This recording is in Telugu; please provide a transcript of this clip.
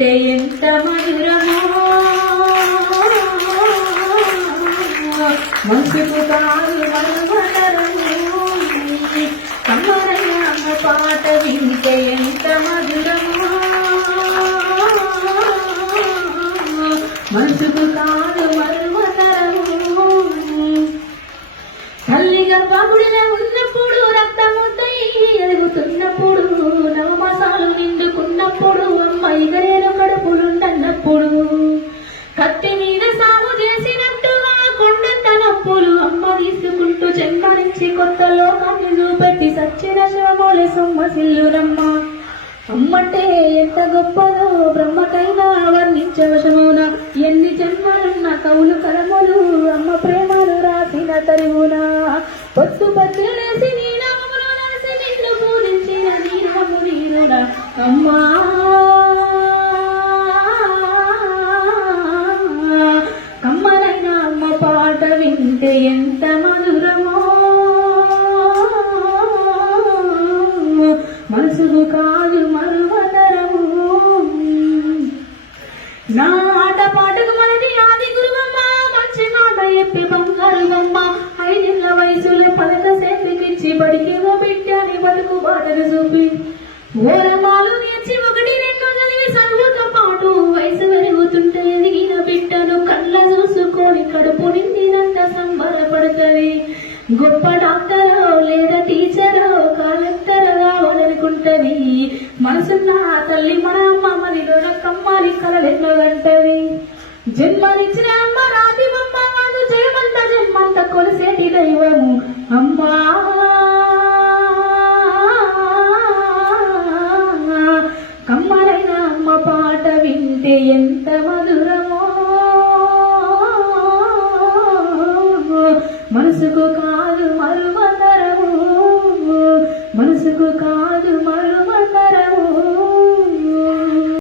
వింటే ఎంత మధురమో మనసుకు కాదు మరువతరము కమ్మరైన అమ్మ పాట వింటే ఎంత మధురమో మనసుకు కాదు మరువతరము తల్లి గర్భగుడిలో ఉన్నప్పుడు రక్తముద్దై ఎదుగుతున్నప్పుడు నవమాసాలు నిండుకున్నప్పుడు అమ్మ ఇగరేను కడుపులుండన్నప్పుడు కత్తి మీద సాగు చేసినట్టుగా కొండంత నొప్పులు అమ్మ తీసుకుంటూ జన్మనించి కొత్త లోకాన్ని చూపెట్టి సచ్చిన శివమూలి సొమ్మసిల్లురమ్మ అమ్మంటే ఎంత గొప్పదో బ్రహ్మకైనా వర్ణించవశమున ఎన్ని జన్మలున్న కవులు కరములు అమ్మ ప్రేమలు రాసిన తరువునా పొత్తు పత్రులేసి నీ నామమును రాసి నిన్ను పూజించిన నీ నాము నీరునా అమ్మా కమ్మలైన అమ్మ పాట వింటే ఎంత మధురమో మనసుకు కాదు మరువతరము నా ఆట పాటకు మనది ఆది గురువమ్మ మంచి మాట చెప్పి బంగారు బొమ్మ 5 ఏళ్ల వయసులో పలక సేపికిచ్చి బడికేమో బిడ్డని బతుకు బాటలు చూపి ఓరమాలు నేర్చి 1 2 కలిగి చదువుతో పాటు వయసు పెరుగుతుంటే ఎదిగిన బిడ్డను కళ్ళ చూసుకొని కడుపు నిండినంత సంబరపడుతుంది గొప్ప డాక్టరో లేదా టీచరో కలెక్టర్ కావాలనుకుంటది మనసున్న తల్లి మన అమ్మ మదిలో కమ్మాలి కలలెన్నో గంటది జన్మనిచ్చిన అమ్మ రాతి బొమ్మ కాదు జయమంత జన్మంత కొలిసేటి దైవము అమ్మా కమ్మలైన అమ్మ పాట వింటే ఎంత మధురమో మనసుకు కాదు మరువతరము మనసుకు కాదు